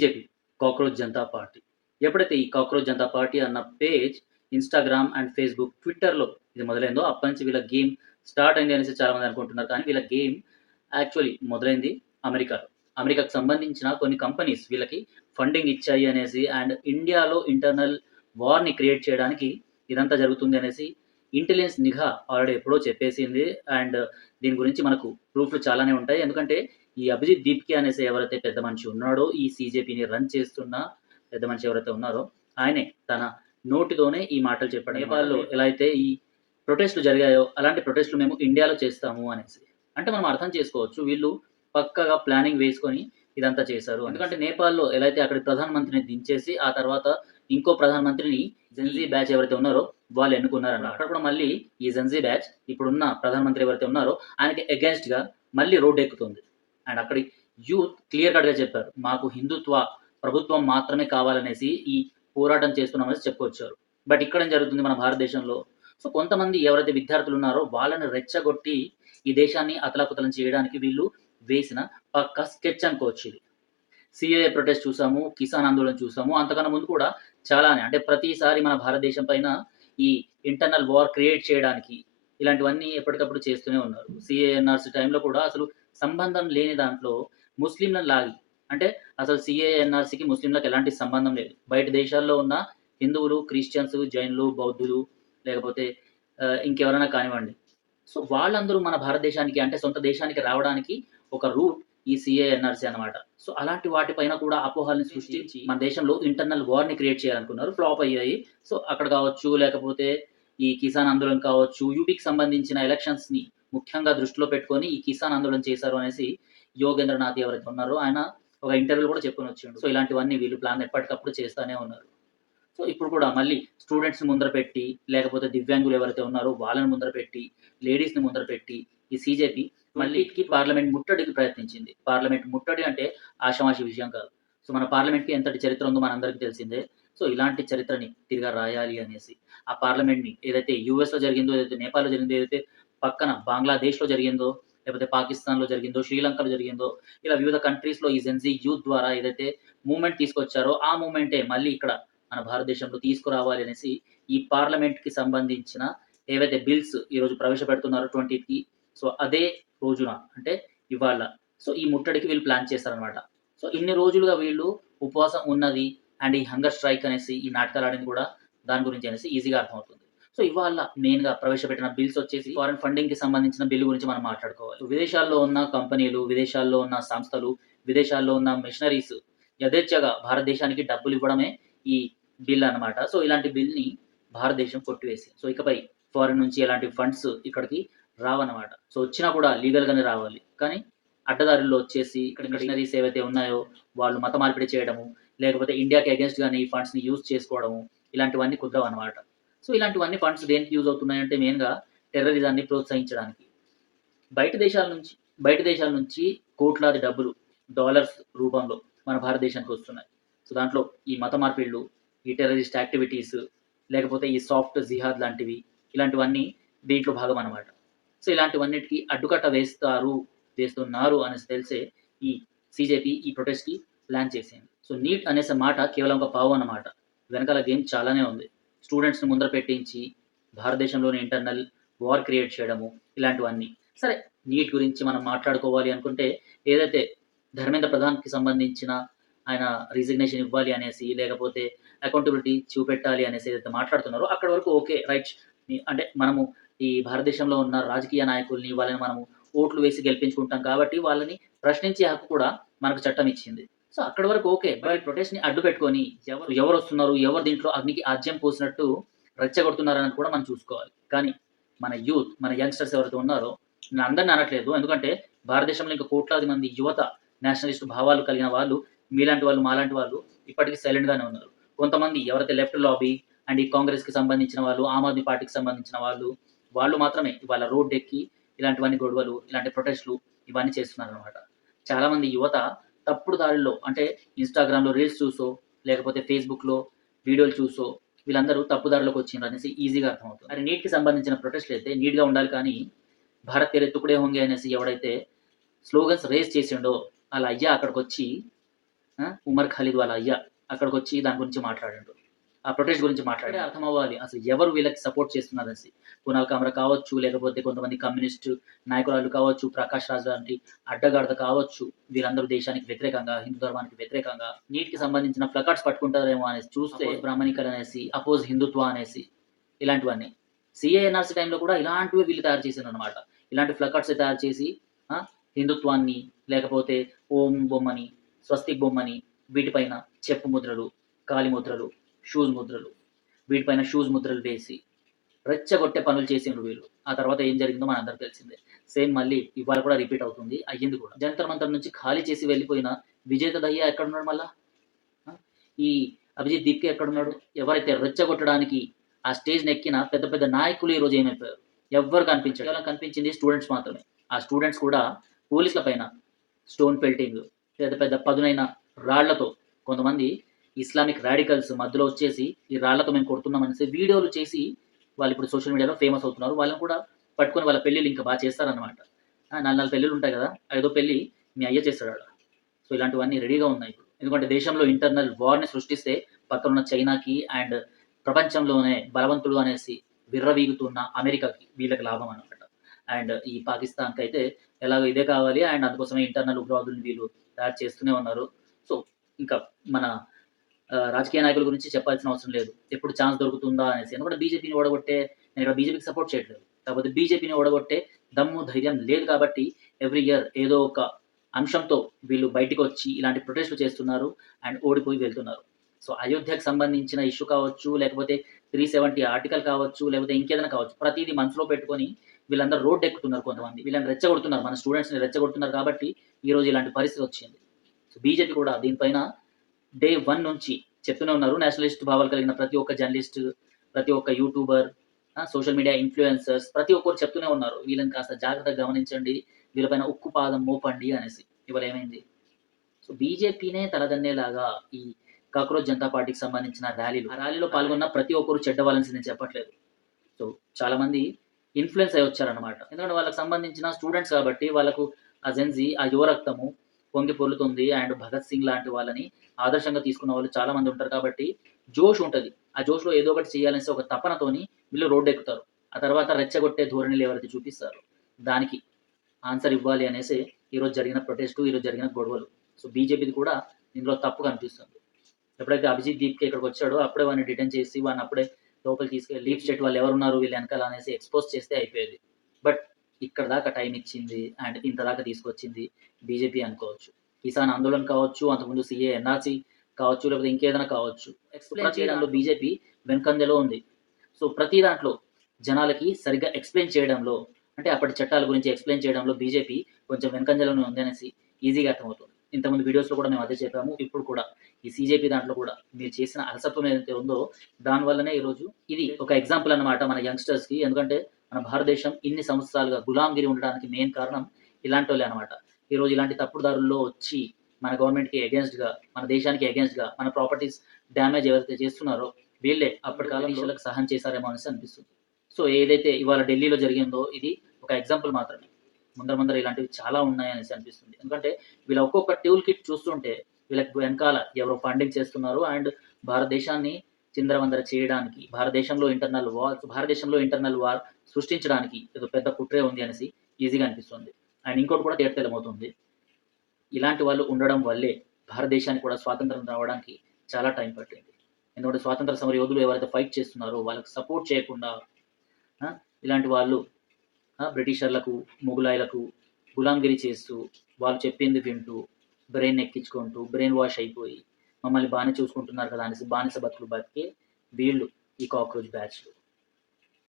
CJP, cockroach Janata party. ఎప్పుడైతే ఈ cockroach Janata party అన్న పేజ్ ఇన్‌స్టాగ్రామ్ అండ్ ఫేస్‌బుక్, ట్విట్టర్‌లో ఇది మొదలైందో అప్పటి నుంచి వీళ్ళ గేమ్ స్టార్ట్ అయింది అనేసి చాలామంది అనుకుంటున్నారు. కానీ వీళ్ళ గేమ్ యాక్చువల్లీ మొదలైంది అమెరికాలో. అమెరికాకు సంబంధించిన కొన్ని కంపెనీస్ వీళ్ళకి ఫండింగ్ ఇచ్చాయి అనేసి అండ్ ఇండియాలో ఇంటర్నల్ వార్‌ని క్రియేట్ చేయడానికి ఇదంతా జరుగుతుంది అనేసి ఇంటెలిజెన్స్ నిఘా ఆల్రెడీ ఎప్పుడో చెప్పేసింది. అండ్ దీని గురించి మనకు ప్రూఫ్‌లు చాలానే ఉంటాయి. ఎందుకంటే ఈ అభిజిత్ దీప్‌కే అనేసి ఎవరైతే పెద్ద మనిషి ఉన్నాడో, ఈ సీజేపీని రన్ చేస్తున్న పెద్ద మనిషి ఎవరైతే ఉన్నారో, ఆయనే తన నోటితోనే ఈ మాటలు చెప్పాడు. నేపాల్‌లో ఎలా అయితే ఈ ప్రొటెస్ట్‌లు జరిగాయో, అలాంటి ప్రొటెస్ట్‌లు మేము ఇండియాలో చేస్తాము అనేసి. అంటే మనం అర్థం చేసుకోవచ్చు. వీళ్ళు పక్కాగా ప్లానింగ్ వేసుకొని ఇదంతా చేశారు. ఎందుకంటే నేపాల్‌లో ఎలా అయితే అక్కడి ప్రధానమంత్రిని దించేసి, ఆ తర్వాత ఇంకో ప్రధానమంత్రిని జెన్‌జీ బ్యాచ్ ఎవరైతే ఉన్నారో వాళ్ళు ఎన్నుకున్నారన్నమాట. అక్కడ కూడా మళ్ళీ ఈ జెన్‌జీ బ్యాచ్ ఇప్పుడున్న ప్రధానమంత్రి ఎవరైతే ఉన్నారో ఆయనకి అగెయిన్స్ట్‌గా మళ్ళీ రోడ్డెక్కుతుంది. అండ్ అక్కడి యూత్ క్లియర్ కట్‌గా చెప్పారు. మాకు హిందుత్వ ప్రభుత్వం మాత్రమే కావాలనేసి ఈ పోరాటం చేస్తున్నామనేసి చెప్పుకొచ్చారు. బట్ ఇక్కడేం జరుగుతుంది మన భారతదేశంలో? సో, కొంతమంది ఎవరైతే విద్యార్థులున్నారో వాళ్ళని రెచ్చగొట్టి ఈ దేశాన్ని అతలాకుతలం చేయడానికి వీళ్ళు వేసిన పక్కా స్కెచ్ అనుకోవచ్చిది. సీఏఏ ప్రొటెస్ట్ చూసాము, కిసాన్ ఆందోళన చూసాము. అంతకన్నా ముందు కూడా చాలానే అంటే ప్రతిసారి మన భారతదేశం పైన ఈ ఇంటర్నల్ వార్ క్రియేట్ చేయడానికి ఇలాంటివన్నీ ఎప్పటికప్పుడు చేస్తూనే ఉన్నారు. సీఏఏ, ఎన్ఆర్‌సీ టైంలో కూడా అసలు సంబంధం లేని దాంట్లో ముస్లింలను లాగి అంటే అసలు సీఏఏ, ఎన్ఆర్‌సీకి ముస్లింలకు ఎలాంటి సంబంధం లేదు. బయట దేశాల్లో ఉన్న హిందువులు, క్రిస్టియన్స్, జైనులు, బౌద్ధులు లేకపోతే ఇంకెవరైనా కానివ్వండి. సో, వాళ్ళందరూ మన భారతదేశానికి అంటే సొంత దేశానికి రావడానికి ఒక రూట్ ఈ సీఏ, ఎన్ఆర్‌సీ అన్నమాట. సో, అలాంటి వాటి పైన కూడా అపోహల్ని సృష్టించి మన దేశంలో ఇంటర్నల్ వార్‌ని క్రియేట్ చేయాలనుకున్నారు. ఫ్లాప్ అయ్యాయి. సో, అక్కడ కావచ్చు, లేకపోతే ఈ కిసాన్ ఆందోళన్ కావచ్చు, యూపీకి సంబంధించిన ఎలక్షన్స్‌ని ముఖ్యంగా దృష్టిలో పెట్టుకొని ఈ కిసాన్ ఆందోళన చేశారు అనేసి యోగేంద్రనాథ్ ఎవరైతే ఉన్నారో ఆయన ఒక ఇంటర్వ్యూలో కూడా చెప్పుకొనొచ్చిండు. సో, ఇలాంటివన్నీ వీళ్ళు ప్లాన్ ఎప్పటికప్పుడు చేస్తానే ఉన్నారు. సో, ఇప్పుడు కూడా మళ్ళీ స్టూడెంట్స్‌ని ముందర పెట్టి, లేకపోతే దివ్యాంగులు ఎవరైతే ఉన్నారో వాళ్ళని ముందర పెట్టి, లేడీస్‌ని ముందర పెట్టి, ఈ సీజేపీ మళ్ళీకి పార్లమెంట్ ముట్టడికి ప్రయత్నించింది. పార్లమెంట్ ముట్టడి అంటే ఆషామాషీ విషయం కాదు. సో, మన పార్లమెంట్‌కి ఎంతటి చరిత్ర ఉందో మనందరికీ తెలిసిందే. సో, ఇలాంటి చరిత్రని తిరిగా రాయాలి అనేసి, ఆ పార్లమెంట్‌ని ఏదైతే యూఎస్‌లో జరిగిందో, ఏదైతే నేపాల్‌లో జరిగిందో, ఏదైతే పక్కన బంగ్లాదేశ్‌లో జరిగిందో, లేకపోతే పాకిస్తాన్‌లో జరిగిందో, శ్రీలంకలో జరిగిందో, ఇలా వివిధ కంట్రీస్‌లో ఈ జెన్‌జీ యూత్ ద్వారా ఏదైతే మూవ్‌మెంట్ తీసుకొచ్చారో, ఆ మూవ్‌మెంటే మళ్ళీ ఇక్కడ మన భారతదేశంలో తీసుకురావాలి అనేసి ఈ పార్లమెంట్‌కి సంబంధించిన ఏవైతే బిల్స్ ఈరోజు ప్రవేశపెడుతున్నారో 20కి సో, అదే రోజున అంటే ఇవాళ సో, ఈ ముట్టడికి వీళ్ళు ప్లాన్ చేశారనమాట. సో, ఇన్ని రోజులుగా వీళ్ళు ఉపవాసం ఉన్నది అండ్ ఈ హంగర్ స్ట్రైక్ అనేసి ఈ నాటకాలాడింది కూడా దాని గురించి అనేసి ఈజీగా అర్థమవుతుంది. సో, ఇవాళ మెయిన్‌గా ప్రవేశపెట్టిన బిల్స్ వచ్చేసి ఫారెన్ ఫండింగ్‌కి సంబంధించిన బిల్ గురించి మనం మాట్లాడుకోవాలి. విదేశాల్లో ఉన్న కంపెనీలు, విదేశాల్లో ఉన్న సంస్థలు, విదేశాల్లో ఉన్న మిషనరీస్ యథేచ్ఛగా భారతదేశానికి డబ్బులివ్వడమే ఈ బిల్ అన్నమాట. సో, ఇలాంటి బిల్‌ని భారతదేశం కొట్టివేసింది. సో, ఇకపై ఫారెన్ నుంచి ఎలాంటి ఫండ్స్ ఇక్కడికి రావన్నమాట. సో, వచ్చినా కూడా లీగల్‌గానే రావాలి. కానీ అడ్డదారుల్లో వచ్చేసి ఇక్కడ మిషనరీస్ ఏవైతే ఉన్నాయో వాళ్ళు మత మార్పిడి చేయడము, లేకపోతే ఇండియాకి అగెయిన్స్ట్‌గానే ఈ ఫండ్స్‌ని యూజ్ చేసుకోవడము, ఇలాంటివన్నీ కుదరవన్నమాట. సో, ఇలాంటివన్నీ ఫండ్స్ దేనికి యూజ్ అవుతున్నాయంటే మెయిన్‌గా టెర్రరిజాన్ని ప్రోత్సహించడానికి. బయట దేశాల నుంచి బయట దేశాల నుంచి కోట్లాది డబ్బులు డాలర్స్ రూపంలో మన భారతదేశానికొస్తున్నాయి. సో, దాంట్లో ఈ మత మార్పిడులు, ఈ టెర్రరిస్ట్ యాక్టివిటీస్, లేకపోతే ఈ సాఫ్ట్ జిహాద్ లాంటివి, ఇలాంటివన్నీ దీంట్లో భాగమనమాట. సో, ఇలాంటివన్నిటికి అడ్డుకట్ట వేస్తున్నారు అనేసి తెలిసే ఈ సీజేపీ ఈ ప్రొటెస్ట్‌కి ప్లాన్ చేసింది. సో, నీట్ అనేసే మాట కేవలం ఒక పావు అన్నమాట. వెనకాల గేమ్ చాలానే ఉంది. స్టూడెంట్స్‌ని ముందర పెట్టించి భారతదేశంలోని ఇంటర్నల్ వార్ క్రియేట్ చేయడము, ఇలాంటివన్నీ. సరే నీట్ గురించి మనం మాట్లాడుకోవాలి అనుకుంటే ఏదైతే ధర్మేంద్ర ప్రధాన్‌కి సంబంధించిన ఆయన రిజిగ్నేషన్ ఇవ్వాలి అనేసి, లేకపోతే అకౌంటబిలిటీ చూపెట్టాలి అనేసి ఏదైతే మాట్లాడుతున్నారో అక్కడి వరకు ఓకే. రైట్. అంటే మనము ఈ భారతదేశంలో ఉన్న రాజకీయ నాయకుల్ని వాళ్ళని మనము ఓట్లు వేసి గెలిపించుకుంటాం కాబట్టి వాళ్ళని ప్రశ్నించే హక్కు కూడా మనకు చట్టం ఇచ్చింది. సో, అక్కడి వరకు ఓకే. బట్ ప్రొటెస్ట్‌ని అడ్డు పెట్టుకొని ఎవరొస్తున్నారు, ఎవరు దీంట్లో అగ్నికి ఆజ్యం పోసినట్టు రెచ్చగొడుతున్నారని కూడా మనం చూసుకోవాలి. కానీ మన యూత్, మన యంగ్‌స్టర్స్ ఎవరైతే ఉన్నారో నేను అందరిని అనట్లేదు. ఎందుకంటే భారతదేశంలో ఇంకా కోట్లాది మంది యువత నేషనలిస్ట్ భావాలు కలిగిన వాళ్ళు మీలాంటి వాళ్ళు, మాలాంటి వాళ్ళు ఇప్పటికి సైలెంట్‌గానే ఉన్నారు. కొంతమంది ఎవరైతే లెఫ్ట్ లాబీ అండ్ ఈ కాంగ్రెస్‌కి సంబంధించిన వాళ్ళు, ఆమ్ ఆద్మీ పార్టీకి సంబంధించిన వాళ్ళు, వాళ్ళు మాత్రమే ఇవాళ రోడ్డెక్కి ఇలాంటివన్నీ గొడవలు, ఇలాంటి ప్రొటెస్ట్‌లు ఇవన్నీ చేస్తున్నారనమాట. చాలామంది యువత తప్పుడు దారుల్లో అంటే ఇన్‌స్టాగ్రామ్‌లో రీల్స్ చూసో, లేకపోతే ఫేస్‌బుక్‌లో వీడియోలు చూసో వీళ్ళందరూ తప్పు దారిలోకి వచ్చిండ్రనేసి ఈజీగా అర్థమవుతుంది. మరి నీట్‌కి సంబంధించిన ప్రొటెస్ట్‌లయితే నీట్‌గా ఉండాలి కానీ, భారత్ తెరే తుకడే హోంగే అనేసి ఎవడైతే స్లోగన్స్ రేజ్ చేసిండో, ఆళ్ళ అయ్య అక్కడికొచ్చి ఉమర్ ఖలీద్ వాళ్ళ అయ్య అక్కడికొచ్చి దాని గురించి మాట్లాడిండు. ఆ ప్రొటెస్ట్ గురించి మాట్లాడాడు. అర్థమవ్వాలి అసలు ఎవరు వీళ్ళకి సపోర్ట్ చేస్తున్నారనేసి. కునాల్ కామ్రా కావచ్చు, లేకపోతే కొంతమంది కమ్యూనిస్టు నాయకురాలు కావచ్చు, ప్రకాష్ రాజ్ లాంటి అడ్డగాడిద కావచ్చు, వీళ్ళందరూ దేశానికి వ్యతిరేకంగా, హిందూ ధర్మానికి వ్యతిరేకంగా నీట్‌కి సంబంధించిన ప్లకార్డ్స్ పట్టుకుంటారేమో అనేసి చూస్తే బ్రాహ్మణికల్ అనేసి, అపోజ్ హిందుత్వ అనేసి ఇలాంటివన్నీ. సీఏ ఎన్ఆర్‌సీ టైమ్‌లో కూడా ఇలాంటివే వీళ్ళు తయారు చేసిండ్రనమాట. ఇలాంటి ప్లకార్డ్సే తయారు చేసి ఆ! హిందుత్వాన్ని, లేకపోతే ఓం బొమ్మని, స్వస్తిక్ బొమ్మని, వీటిపైన చెప్పు ముద్రలు, కాలి ముద్రలు, షూస్ ముద్రలు, వీటిపైన షూస్ ముద్రలు వేసి రెచ్చగొట్టే పనులు చేసిండ్రు వీళ్ళు. ఆ తర్వాత ఏం జరిగిందో మనందరికి తెలిసిందే. సేమ్ మళ్ళీ ఇవాళ కూడా రిపీట్ అవుతుంది. అయ్యింది కూడా. జంతర్ మంతర్ నుంచి ఖాళీ చేసి వెళ్ళిపోయిన విజేత దహియా ఎక్కడున్నాడు మళ్ళా? ఆ! ఈ అభిజిత్ దీప్‌కే ఎక్కడున్నాడు? ఎవరైతే రెచ్చగొట్టడానికి ఆ స్టేజ్‌నెక్కిన పెద్ద పెద్ద నాయకులు ఈరోజు ఏమైపోయారు? ఎవ్వరు కనిపించరు. కేవలం కనిపించింది స్టూడెంట్స్ మాత్రమే. ఆ స్టూడెంట్స్ కూడా పోలీసుల పైన స్టోన్ పెల్టింగ్, పెద్ద పెద్ద పదునైన రాళ్లతో కొంతమంది ఇస్లామిక్ రాడికల్స్ మధ్యలో వచ్చేసి ఈ రాళ్లతో మేము కొడుతున్నాం అనేసి వీడియోలు చేసి వాళ్ళు ఇప్పుడు సోషల్ మీడియాలో ఫేమస్ అవుతున్నారు. వాళ్ళని కూడా పట్టుకొని వాళ్ళ పెళ్ళిళ్ళు ఇంకా బాగా చేస్తారనమాట. 4 పెళ్ళిళ్ళు ఉంటాయి కదా! ఐదో పెళ్లి మీ అయ్య చేస్తాడాడ. సో, ఇలాంటివన్నీ రెడీగా ఉన్నాయి ఇప్పుడు. ఎందుకంటే దేశంలో ఇంటర్నల్ వార్‌ని సృష్టిస్తే పక్కనున్న చైనాకి అండ్ ప్రపంచంలోనే బలవంతుడు అనేసి విర్రవీగుతున్న అమెరికాకి వీళ్ళకి లాభం అనమాట. అండ్ ఈ పాకిస్తాన్‌కైతే ఎలాగో ఇదే కావాలి అండ్ అందుకోసమే ఇంటర్నల్ ఉగ్రవాదుల్ని వీళ్ళు తయారు చేస్తూనే ఉన్నారు. సో, ఇంకా మన రాజకీయ నాయకుల గురించి చెప్పాల్సిన అవసరం లేదు. ఎప్పుడు ఛాన్స్ దొరుకుతుందా అనేసి. ఎందుకంటే బీజేపీని ఓడగొట్టే నేనిక్కడ బీజేపీకి సపోర్ట్ చేయట్లేదు. కాకపోతే బీజేపీని ఓడగొట్టే దమ్ము, ధైర్యం లేదు కాబట్టి ఎవ్రీ ఇయర్ ఏదో ఒక అంశంతో వీళ్ళు బయటికొచ్చి ఇలాంటి ప్రొటెస్ట్‌లు చేస్తున్నారు అండ్ ఓడిపోయి వెళ్తున్నారు. సో, అయోధ్యకు సంబంధించిన ఇష్యూ కావచ్చు, లేకపోతే 370 ఆర్టికల్ కావచ్చు, లేకపోతే ఇంకేదైనా కావచ్చు. ప్రతీదీ మనసులో పెట్టుకొని వీళ్ళందరూ రోడ్డెక్కుతున్నారు కొంతమంది. వీళ్ళని రెచ్చగొడుతున్నారు. మన స్టూడెంట్స్‌ని రెచ్చగొడుతున్నారు కాబట్టి ఈరోజు ఇలాంటి పరిస్థితొచ్చింది. సో, బీజేపీ కూడా దీనిపైన డే 1 నుంచి చెప్తూనే ఉన్నారు. నేషనలిస్ట్ భావాలు కలిగిన ప్రతి ఒక్క జర్నలిస్ట్, ప్రతి ఒక్క యూట్యూబర్, సోషల్ మీడియా ఇన్‌ఫ్లుయెన్సర్స్ ప్రతి ఒక్కరు చెప్తూనే ఉన్నారు. వీళ్ళని కాస్త జాగ్రత్తగా గమనించండి. వీళ్ళపైన ఉక్కు పాదం మోపండి అనేసి. ఇవాళ ఏమైంది? సో, బీజేపీనే తలదన్నేలాగా ఈ కాక్రోచ్ జనతా పార్టీకి సంబంధించిన ర్యాలీలు. ఆ ర్యాలీలో పాల్గొన్న ప్రతి ఒక్కరు చెడ్డవాళ్ళనేసి నేను చెప్పట్లేదు. సో, చాలామంది ఇన్‌ఫ్లుయెన్స్ అయ్యి వచ్చారనమాట. ఎందుకంటే వాళ్ళకి సంబంధించిన స్టూడెంట్స్ కాబట్టి వాళ్ళకు ఆ జెన్‌జీ, ఆ యువ రక్తము పొంగి పొర్లుతుంది. అండ్ భగత్ సింగ్ లాంటి వాళ్ళని ఆదర్శంగా తీసుకున్న వాళ్ళు చాలామంది ఉంటారు కాబట్టి జోష్ ఉంటది. ఆ జోష్‌లో ఏదో ఒకటి చేయాలనేసి ఒక తపనతోని వీళ్ళు రోడ్డెక్కుతారు. ఆ తర్వాత రెచ్చగొట్టే ధోరణిలు ఎవరైతే చూపిస్తారో దానికి ఆన్సర్ ఇవ్వాలి అనేసి ఈరోజు జరిగిన ప్రొటెస్టు, ఈరోజు జరిగిన గొడవలు. సో, బీజేపీది కూడా ఇందులో తప్పు కనిపిస్తుంది. ఎప్పుడైతే అభిజిత్ దీప్‌కి ఇక్కడికొచ్చాడో అప్పుడే వాడిని డిటైన్ చేసి వాడిని అప్పుడే లోపలికి తీసుకెళ్ళి డీప్ స్టేట్ వాళ్ళు ఎవరున్నారు వీళ్ళ ఎనకాల అనేసి ఎక్స్‌పోజ్ చేస్తే అయిపోయేది. బట్ ఇక్కడ దాకా టైమ్ ఇచ్చింది అండ్ ఇంత దాకా తీసుకొచ్చింది బీజేపీ అనుకోవచ్చు. కిసాన్ ఆందోళన్ కావచ్చు, అంతకుముందు సీఏ ఎన్ఆర్‌సీ కావచ్చు, లేకపోతే ఇంకేదైనా కావచ్చు. ఎక్స్‌ప్లెయిన్ చేయడంలో బీజేపీ వెనుకంజలో ఉంది. సో, ప్రతి దాంట్లో జనాలకి సరిగ్గా ఎక్స్‌ప్లెయిన్ చేయడంలో అంటే అప్పటి చట్టాల గురించి ఎక్స్‌ప్లెయిన్ చేయడంలో బీజేపీ కొంచెం వెనుకంజలోనే ఉంది అనేసి ఈజీగా అర్థమవుతుంది. ఇంతకుముందు వీడియోస్‌లో కూడా మేము అదే చెప్పాము. ఇప్పుడు కూడా ఈ సీజేపీ దాంట్లో కూడా మీరు చేసిన అలసత్వం ఏదైతే ఉందో దాని వల్లనే ఈరోజు ఇది ఒక ఎగ్జాంపుల్ అన్నమాట మన యంగ్‌స్టర్స్‌కి. ఎందుకంటే మన భారతదేశం ఇన్ని సంవత్సరాలుగా గులాంగిరి ఉండడానికి మెయిన్ కారణం ఇలాంటోళ్ళే అన్నమాట. ఈరోజు ఇలాంటి తప్పుడు దారుల్లో వచ్చి మన గవర్నమెంట్‌కి ఎగెయిన్స్ట్‌గా, మన దేశానికి ఎగెయిన్స్ట్‌గా, మన ప్రాపర్టీస్ డ్యామేజ్ ఎవరైతే చేస్తున్నారో వీళ్ళే అప్పటి కాలంలో బ్రిటిషర్‌లకు సహాయం చేశారేమో అనేసి అనిపిస్తుంది. సో, ఏదైతే ఇవాళ ఢిల్లీలో జరిగిందో ఇది ఒక ఎగ్జాంపుల్ మాత్రమే. ముందర ముందర ఇలాంటివి చాలా ఉన్నాయనేసి అనిపిస్తుంది. ఎందుకంటే వీళ్ళ ఒక్కొక్క టూల్ కిట్ చూస్తుంటే వీళ్ళకి వెనకాల ఎవరో ఫండింగ్ చేస్తున్నారు అండ్ భారతదేశాన్ని చిందరవందర చేయడానికి, భారతదేశంలో ఇంటర్నల్ వార్ సృష్టించడానికి ఏదో పెద్ద కుట్రే ఉంది అనేసి ఈజీగా అనిపిస్తుంది. అండ్ ఇంకోటి కూడా తేటతెల్లమవుతుంది. ఇలాంటి వాళ్ళు ఉండడం వల్లే భారతదేశానికి కూడా స్వాతంత్రం రావడానికి చాలా టైం పట్టింది. ఎందుకంటే స్వాతంత్ర సమర యోధులు ఎవరైతే ఫైట్ చేస్తున్నారో వాళ్ళకి సపోర్ట్ చేయకుండా ఆ! ఇలాంటి వాళ్ళు బ్రిటిషర్లకు, మొగులాయులకు గులాంగిరి చేస్తూ, వాళ్ళు చెప్పింది వింటూ, బ్రెయిన్ ఎక్కించుకుంటూ, బ్రెయిన్ వాష్ అయిపోయి, మమ్మల్ని బానే చూసుకుంటున్నారు కదా అనేసి బానిస బతుకులు బతికే వీళ్ళు ఈ కాక్రోచ్ బ్యాచ్‌లు.